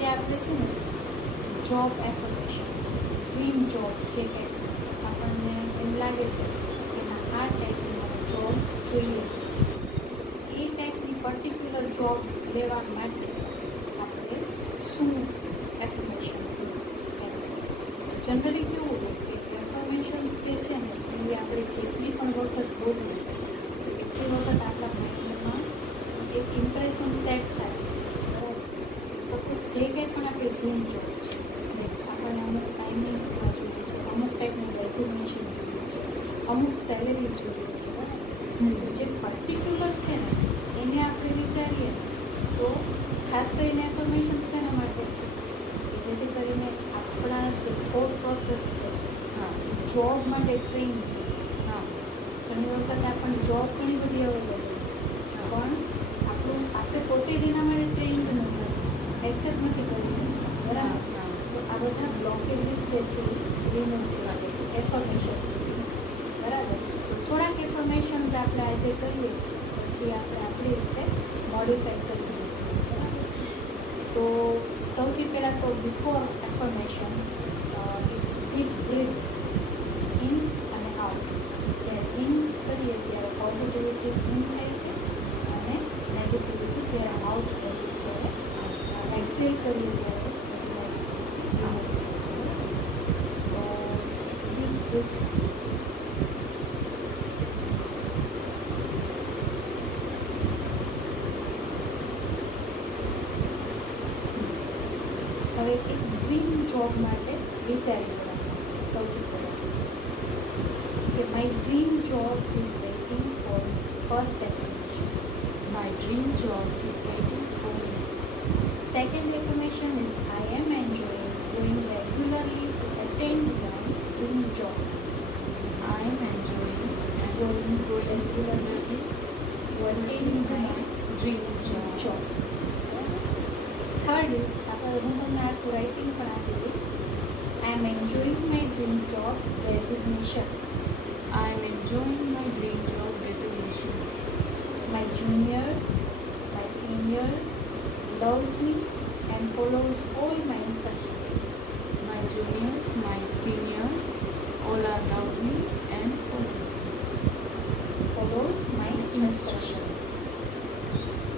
આજે આપણે છે ને જોબ એફર્મેશન્સ, ડ્રીમ જોબ છે કે આપણને એમ લાગે છે કે ના આ ટાઈપની મને જોબ જોઈએ છે, એ ટાઈપની પર્ટિક્યુલર જોબ લેવા માટે આપણે શું એફર્મેશન્સ જનરલી કેવું હોય કે એફર્મેશન્સ જે છે ને એ આપણે જેટલી પણ વખત બોલીએ એટલી વખત આપણા માઇન્ડમાં એક ઇમ્પ્રેશન સેટ થાય છે. સપોઝ જે કંઈ પણ આપણે ડ્રીમ જોબ છે, આપણને અમુક ટાઈમિંગ્સમાં જોઈએ છે, અમુક ટાઈપનું ડેઝિગ્નેશન જોઈએ છે, અમુક સેલેરી જોઈએ છે, બરાબર. જે પર્ટિક્યુલર છે ને એને આપણે વિચારીએ તો ખાસ કરીને એફર્મેશન શેના માટે છે કે જેથી કરીને આપણા જે થોટ પ્રોસેસ છે એ જોબ માટે ટ્રેન થઈ છે. ઘણી વખત આપણને જોબ ઘણી બધી અવેલેબલ પણ આપણે પોતે જ એના માટે ટ્રેન્ડ નથી, એક્સેપ્ટ નથી કરી શકતા, બરાબર. તો આ બધા બ્લોકેજીસ જે છે એ રિમૂવ થઈ જાય છે એફર્મેશન્સ, બરાબર. તો થોડાક એફર્મેશન્સ આપણે આજે કરીએ છીએ, પછી આપણે આપણી રીતે મોડિફાઈ કરી દઈએ, બરાબર છે. તો સૌથી પહેલાં તો બિફોર એફર્મેશન્સ ડીપ બ્રીથ ઇન અને આઉટ. જ્યારે ઇન કરીએ ત્યારે પોઝિટિવિટી ઇન થાય છે અને નેગેટિવિટી જ્યારે આઉટ કરીએ ત્યારે એક્સેલ કરીએ ત્યારે બધી નેગેટિવિટી આઉટ થાય છે, બરાબર છે. તો ડીપ બ્રીથ. હવે એક ડ્રીમ જોબ માટે વિચારી લેવાનું સૌથી પહેલાં કે my dream job is waiting for first affirmation. My dream job is waiting for me. Second affirmation is I am enjoying going regularly to attend my dream job. I am enjoying and Going regularly to attend my dream job. job. Third is હું તમને આ writing પણ આપી દઈશ. I am enjoying my dream job designation. I am enjoying my dream job designation. My juniors, my seniors loves me and follows all my instructions. My juniors, my seniors, all are loves me and Follows my instructions.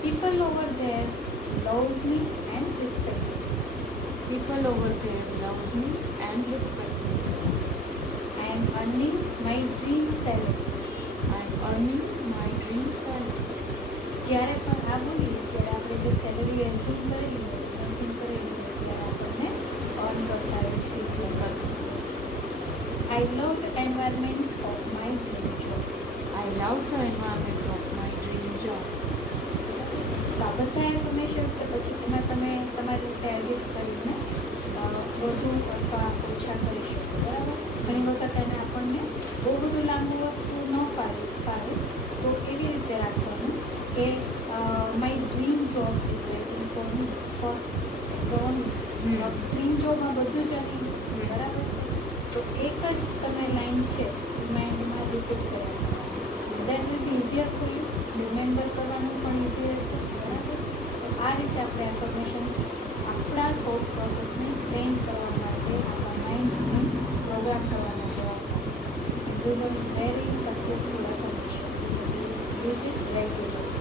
People over there loves me and respects me. People over there loves me and respect me. I am earning my dream salary. I am earning my dream salary. જ્યારે પણ આ બોલીએ ત્યારે આપણે જે salary assume કરેલી હોય ત્યારે આપણને અર્ન કરતા હોય ફીલ કરવું પડે છે. I love the environment of my dream job. I love the environment of my dream job. તો આ બધા ઇન્ફોર્મેશન્સ છે, પછી એમાં તમે તમારી રીતે એડિટ કરીને વધુ અથવા ઓછા કરી શકો, બરાબર. ઘણી વખત એને આપણને બહુ બધું લાંબુ વસ્તુ ન ફાવે તો એવી રીતે રાખવાનું કે my dream job is waiting for me first dream જોબમાં બધું જ આવી ગયું, બરાબર છે. તો એક જ તમે લાઈન છે એ માઇન્ડમાં રિપીટ કરવાનું, that will be easier for you, remember કરવાનું પણ ઇઝી રહેશે, બરાબર. તો આ રીતે આપણે એફર્મેશન્સ આપણા થોટ પ્રોસેસને ટ્રેન કરવા માટે, આપણા માઇન્ડને પ્રોગ્રામ કરવા માટે વાપરવાનું. This is very successful affirmation. Use it regularly.